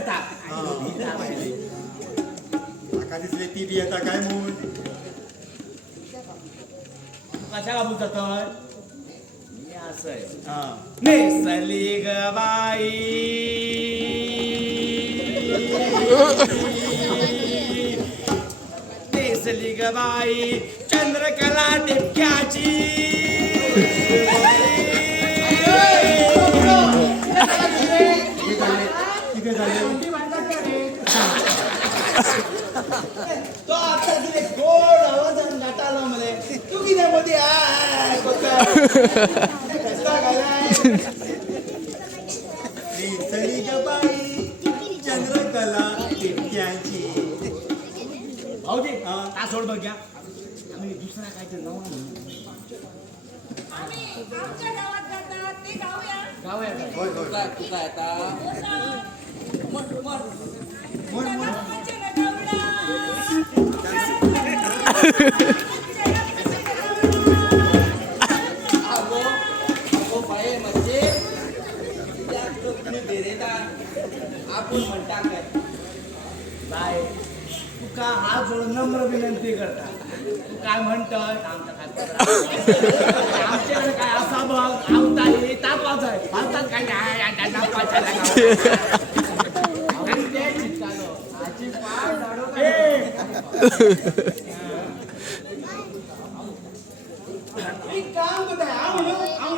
येता दिसले ती बी येता काय म्हणून कशाला बोलतात असं आहे नेसली ग बाई नेसली ग बाई चंद्रकला टिपक्याची तो आता किती गोड आवाजात नाटाला मले तू किती मध्ये नेसली ग बाई चंद्रकला टिपक्याची भाऊजी का सोड बघ घ्या आम्ही दुसरा काहीतरी नवा आमच्या गावात जातात ते गावया गाव होय होय तुका आता आपण म्हणता काय बाय तुका हात जोडून नम्र विनंती करता तू काय म्हणतोय आमच्या काय आमच्याकडे काय असा बघ आवता हे तापाच आहे भारतात काय नाही काम करत आहे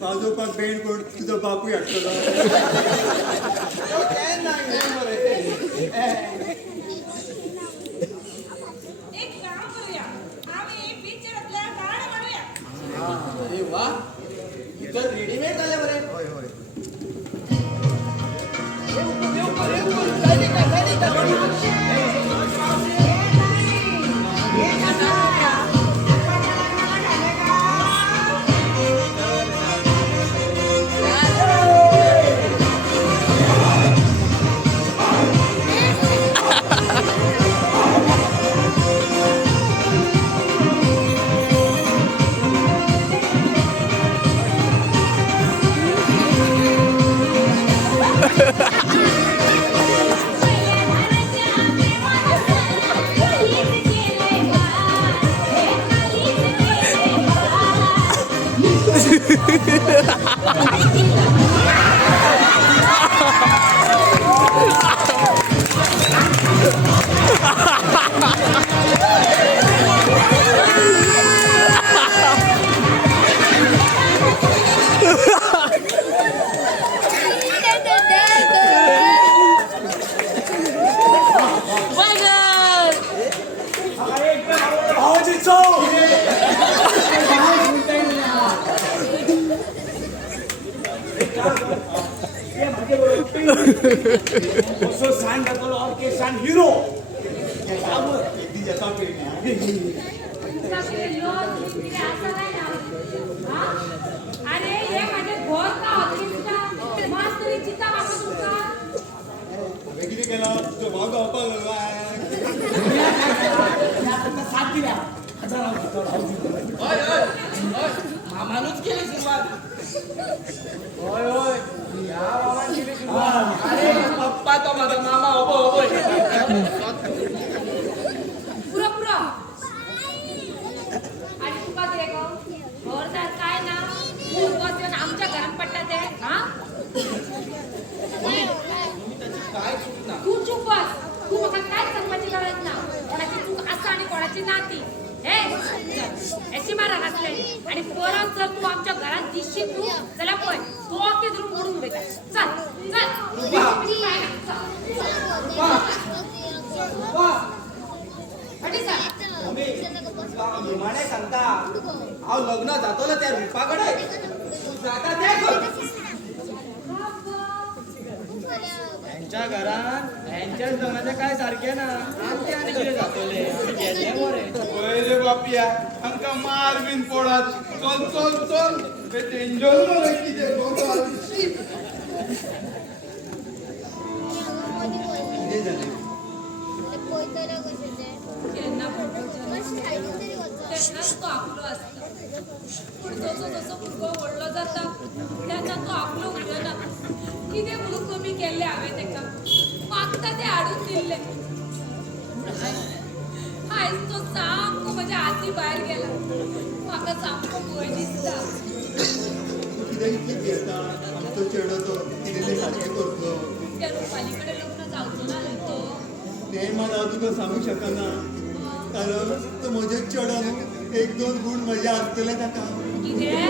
बाजूपाक बेंड करून तुझा बापू हाडटलो एक काम करूया आम्ही पिक्चरातल्या गाणं म्हणूया अरे वा इथं रेडीमेड झाले बरे होय होय हिरो अरे हे माझे घर का ऑफिसचा मास्तरी चिता वापस होता किती केला तो भाऊ गावपाक साथ दिल्या मामानूच केली सुरुवात होय होय या मामाने केली सुरुवात अरे पप्पा तो माझा मामा उभो उभो पुरा पुरा आणि तुका किती का घरदार काय ना मुलगा देऊन आमच्या घरात पडता ते हा काय चूक ना तू चुप बस तू मला काय सांगण्याची गरज ना कोणाची चूक असं आणि कोणाची नाती हे याची मारा घातले आणि परत जर तू आमच्या घरात दिसशील तू त्याला पण तो अख्खे धरून मोडून उडे चल विमाने सांगता हांव लग्न जातोलो त्या रुपाकडे तू जाता ते यांच्या घरात यांच्याच लग्नाचे काय सारखे ना आमच्या आणि किती जातले गेले मोरे पहिले बापिया आमका मार बीन पडत चल चल चल ते टेंजल मरे किती गोगल त्यांनाच तो आपलो असता पण जसं जसं मुलगो व्हडलो जाता त्यांना तो आपलो उडना किती भूल कमी केले हांवें तेका उरले आयज तो सामको म्हज्या हाती भायर गेला म्हाका सामको भंय दिसता कितें इतली भियेता आमचो चेडो तो कितें सारकें करतलो त्या रुपाली कडेन लग्न जावचो ना न्हय तो तें मात हांव तुका सांगूंक शकना कारण तो म्हजो चेडो न्हू एक दोन गूण म्हजे आसतले ताका कितें